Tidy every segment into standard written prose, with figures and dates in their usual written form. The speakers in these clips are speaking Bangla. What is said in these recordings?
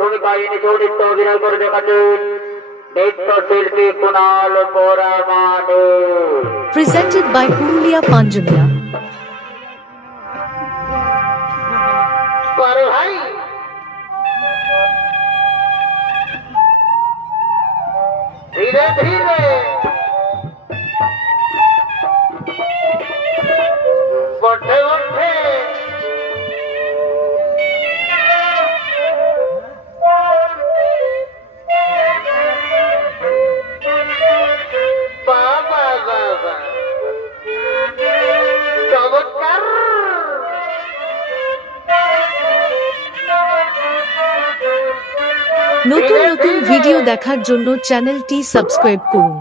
ভূমিকায় নিচুড়িত অভিনয় করে দেখাচ্ছেন নৃত্যশিল্পী Kunal পরামাণু। Presented by Purulia Panjania. ভাই ধীরে ধীরে বটে ওঠে বাবা বাবা চমৎকার। নতুন নতুন ভিডিও দেখার জন্য চ্যানেলটি সাবস্ক্রাইব করুন।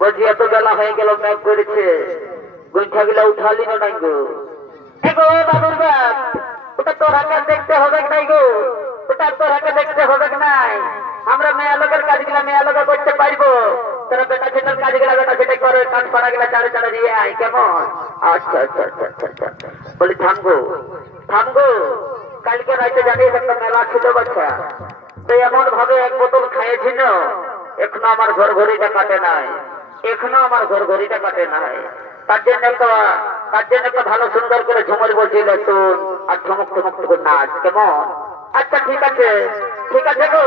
বলছি এত বেলা হয়ে গেল, ম্যাপ করেছে, গুঞ্ছা গিলা উঠালি না নাই গো। গো বাবুর বাপ, ওটা তোর হাতে দেখতে হবে নাই গো, ওটা তোর হাতে দেখতে হবে নাই। আমরা মেয়া লোকের কাজগুলা মেয়া লোক করতে পারবো, তোরা বেটা ছেলের কাজগুলা বেটা ছেলে করে, কাজ পাড়া গেলা চারে চারে দিয়ে আয় কেমন। আচ্ছা আচ্ছা আচ্ছা আচ্ছা বলি থামগো থামগো, কালকে রাইতে জানিস একটা মেলা ছিল বাচ্চা, তো এমন ভাবে এক বোতল খাইয়েছি না, এখনো আমার ঘর ঘড়িটা কাটে নাই। এখনো আমার ঘর ঘড়িটা কাটে নাই। তার জন্য একটা ভালো সুন্দর করে ঝুমর বলছিল তো, আর ঝমক ঝমক করে নাচ কেমন? আচ্ছা ঠিক আছে গো,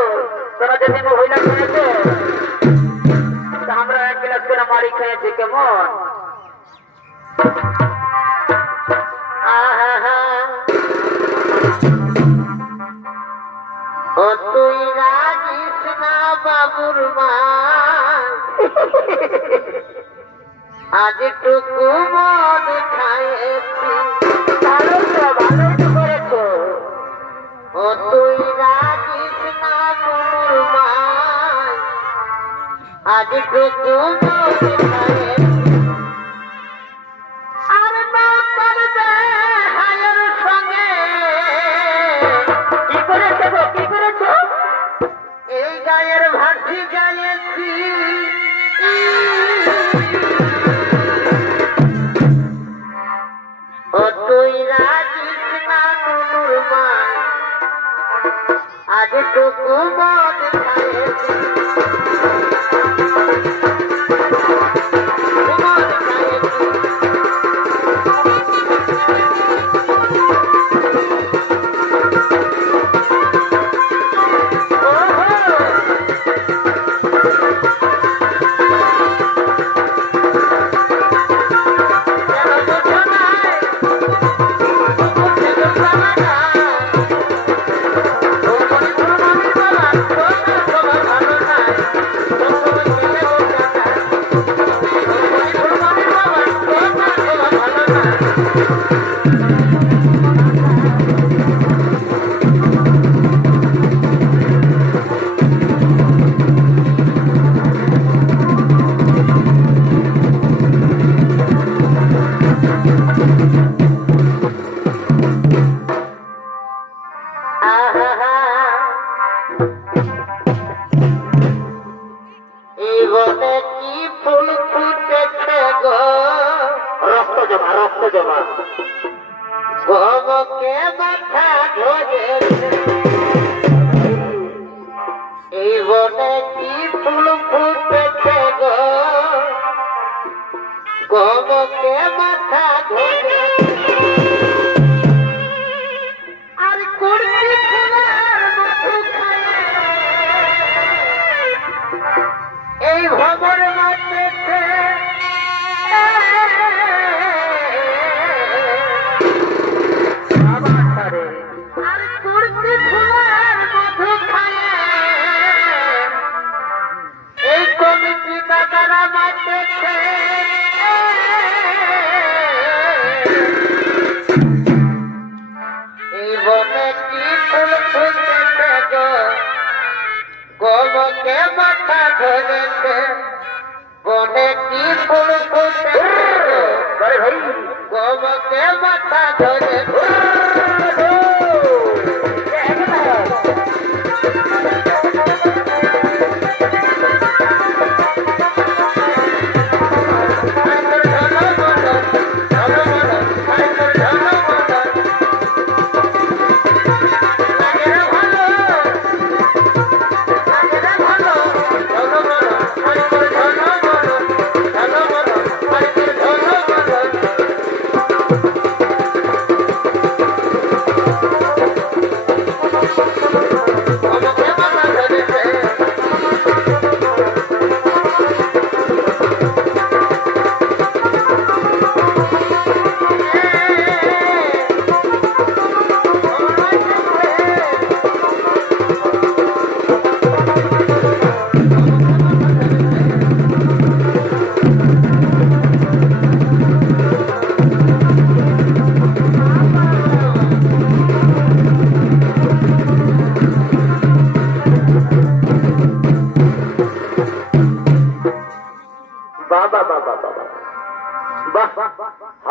তোরা যেদিন মহিলা খেয়েছে আমরা এক গ্লাস করে মারি খেয়েছি কেমন? ও তুই রাজিস না বাবুর মা, আজ টুকু মদ খাইছি। ভালোই তো করেছো। ও তুই রাজিস না বাবুর মা, আজ টুকু মদ খাইছি। আর না পারবে হায়ের সঙ্গে। কি করেছো গো, কি করেছো? এই গায়ের ভাসি গায়েছি। ও তুই রাজিস না নুনুর মা, আজ টুকু মদ খাইছি। মদ খাইছি। এই বনে কি ফুল ফুটেছে গো, রক্ত জমা গমকে মাথা ধরেছে। এই বনে কি ফুল ফুটেছে গো, গমকে মাথা ধরেছে। আর কুড়ি ফুলের মধু খায় এই ভবর মাঠেতে। আর কুড়ি ফুলের মধু খায় এই কমিটি দাদারা মাঠেতে। এই বনে কি ফুল ফুটেছে গো, গমকে মাথা ধরেছে। বনে কি ফুল ফুটেছে গো, গমকে মাথা ধরেছে।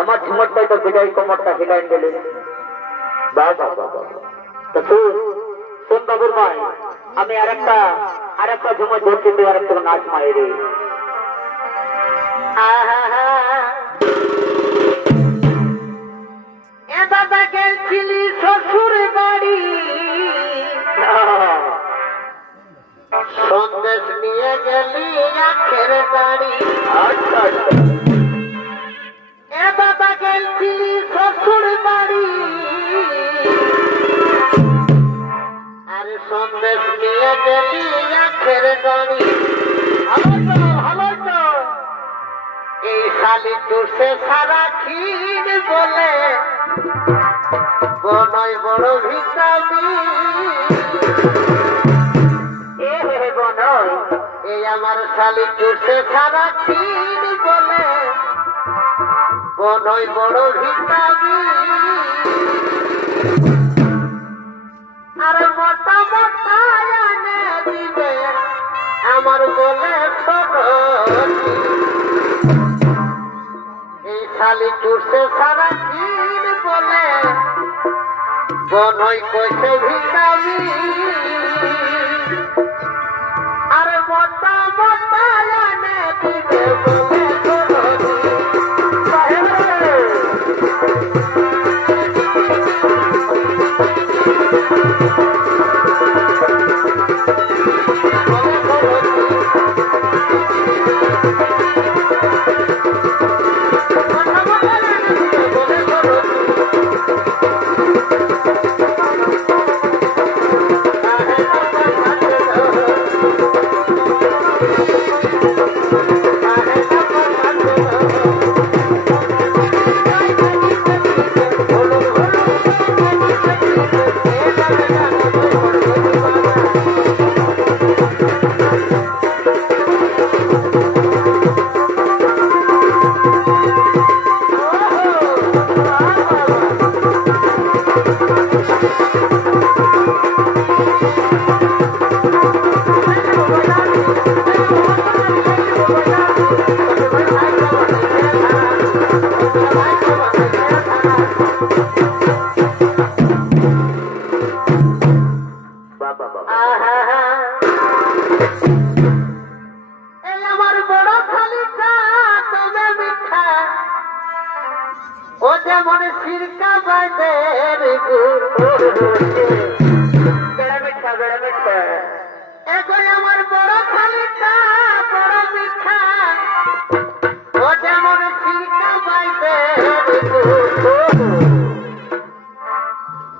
আমার ঝুমরটাই তো বিদায় কোমরটা হিলাই দিলে। বাবা তো শোন বাবুর ভাই, আমি আরেকটা ঝুমর ধরছি, তুই আরেকটা নাচ মায়েরে। এ দাদা গেছিলি শ্বশুর বাড়ি, সন্দেশ নিয়ে গেলি আখের গাড়ি আচ্ছা আচ্ছা এ দাদা গেলছিলি শ্বশুর বাড়ি আর সন্দেশ নিয়ে গেলি আখের গাড়ি ভালো তো এই শালি চুষে সারা ক্ষীর বলে বনয় বড় ভিটামিন এ হে বনয় এই আমার শালি চুষে সারা ক্ষীর বলে বনয় বড় ভিটামিন আর মোটা মোটা এনে দিবে আমার বলে সরস্বতী এই শালি চুষে সারা ক্ষীর বলে বনয় কইছে ভিটামিন আর মোটা মোটা এনে দিবে বলে সরস্বতী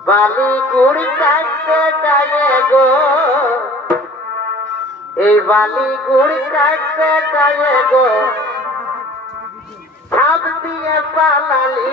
বালি গুড় কাটতে যায় গো এই বালি গুড় কাটতে যায় গো ছাপ দিয়ে পালালি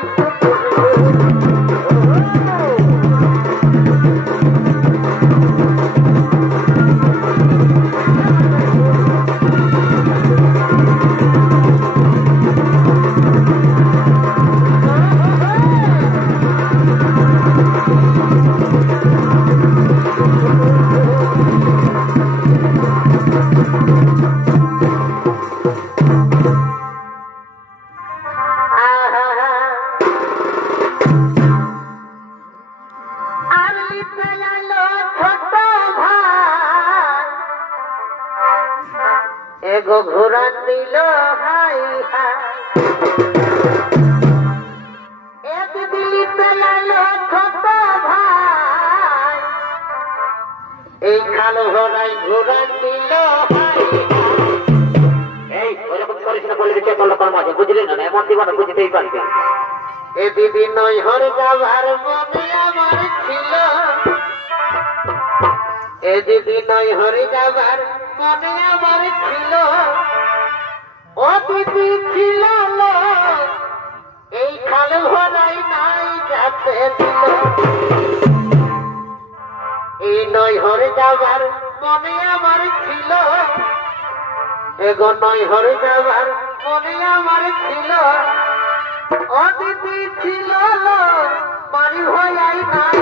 এগো ঘোরা দিল হাই হাই এক দিলিতে লালো ছোট ভাই এই খাল ঘোরাই ঘোরা দিল হাই এই ওরকম করিস না বলে দিচ্ছে তোর মাঝে বুঝলি না এমন দিবানা বুঝতেই পারবি এ দিদি নই হর যাবার মনে আমার ছিল এ দিদি নই হরি যাবার মনে আমার ছিল ও দিদি ছিল এই খাল ভরাই নাই যাতে দিল এই নই হরে যাবার মনে আমার ছিল এগো নই হরে যাবার মনে আমার ছিল ও দিদি ছিল বাড়ি ভয়াই নাই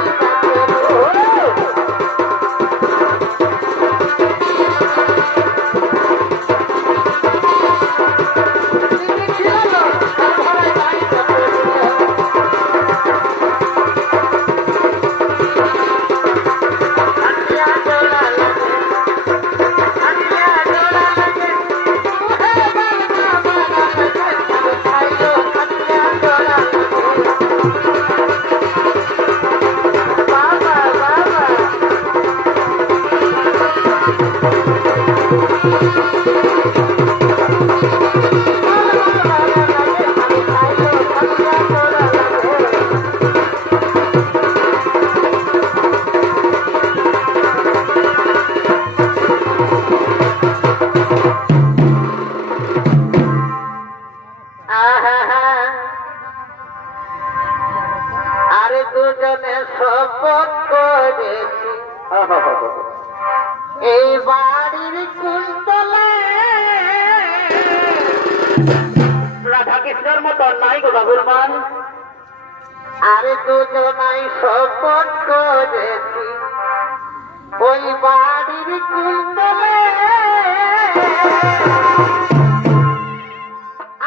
বাবা করেছি এই বাড়ির কুন্তলে রাধা কৃষ্ণের মতো নাই গো বাবুর মান। আর দুজনাই শপথ করেছি ওই বাড়ির কুন্তলে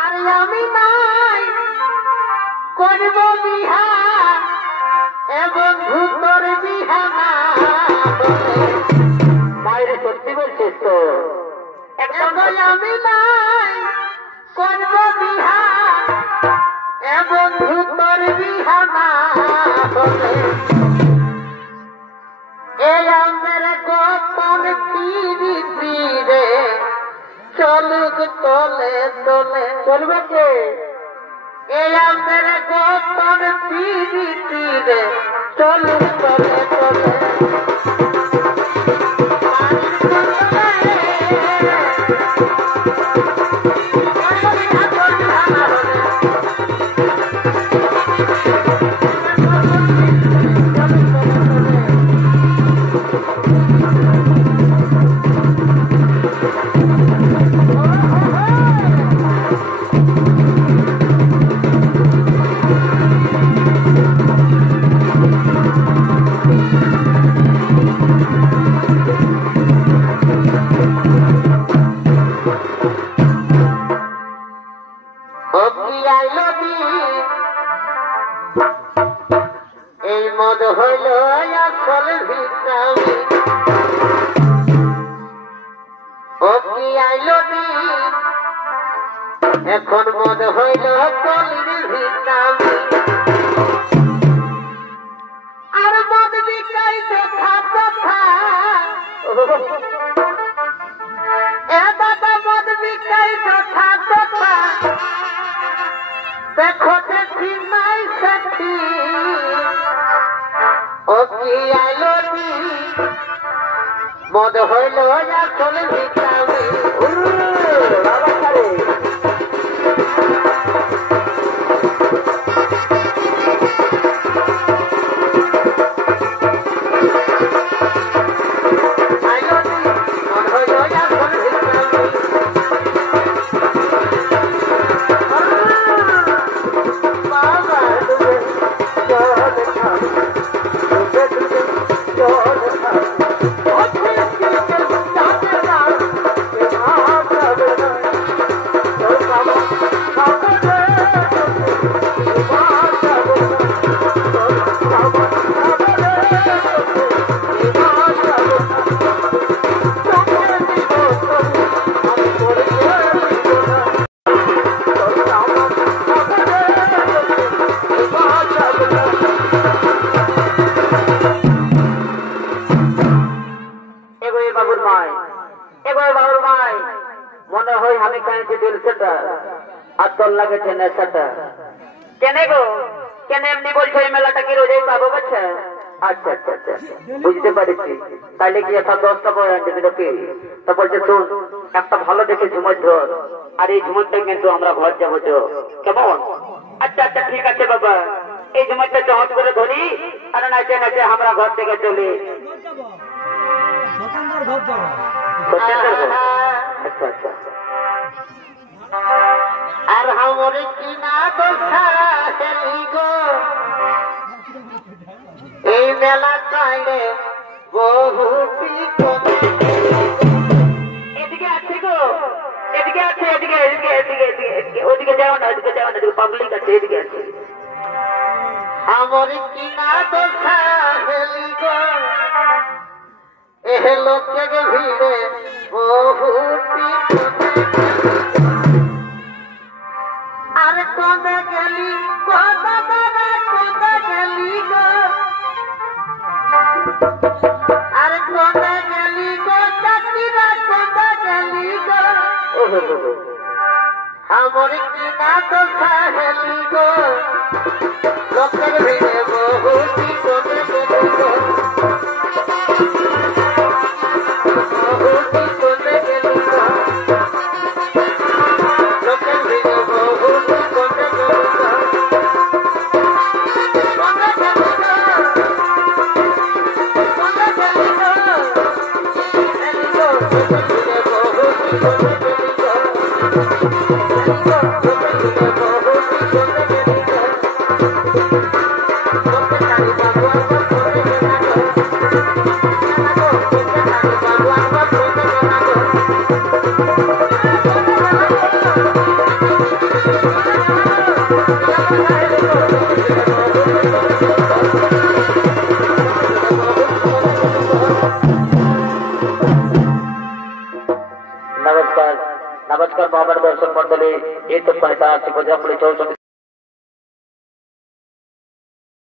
আর আমি নাই করব বিহা এবং ভূতর বিহানা মায়ের সত্যি বলছিস তো? এখন আমি নাই করব বিহা এবং ভূতর বিহানা এই আমার গোপন তীরে চলুক তলে তলে চলবে কে? এই আমার গোপন তীরে চলুক তলে তলে এই মদ হইল আসল ভিটামিন ও কি আইলো দি এখন মদ হইল কলির ভিটামিন আর মদ বিকাই দেখা কথা এ দাদা মদ বিকাই দেখা কথা দেখো দেখি নাই সখী ও কি আইলো দি মদ হইল আসল ভিটামিন মনে হয় আমি কাঁদছি দিল সেটা আর তোর লাগেছে নেশাটা কেন গো কেন এমনি বলছো এই মেলাটা কি রোজই পাবো বাচ্চা আচ্ছা আচ্ছা আচ্ছা বুঝতে পারছি তাইলে কি এখন 10টা পয়েন্ট দিবি নাকি তা বলছে শোন একটা ভালো দেখে ঝুমর ধর আর এই ঝুমরটা কিন্তু আমরা ঘর যাবো তো কেমন আচ্ছা আচ্ছা ঠিক আছে বাবা এই ঝুমরটা চহট করে ধরি আর নাচে নাচে আমরা ঘর থেকে চলি আচ্ছা আচ্ছা আর আমার কিনা দোষা গো এই মেলা চাইলে বহুটি এদিকে আছে গো এদিকে আছে এদিকে এদিকে এদিকে এদিকে ওদিকে যাও না ওদিকে যাও না পাবলিক আছে এদিকে আছে আমার কিনা দোষা গো এ লোকে ভিড়ে বহুটি আর কোনে গেলি কোনে গেলি গো আর কোনে গেলি গো চাকিরা কোনে গেলি গো আমার কিনা তো সাহেলি গো লোকের ভিড়ে বহুটি কোনে গেলি গো বহুটি কোনে গেলি গো লোকের ভিড়ে বহুটি কোনে গেলি গো नमस्कार बाबर दर्शक मंडली ये तो 45 प्रजापति 64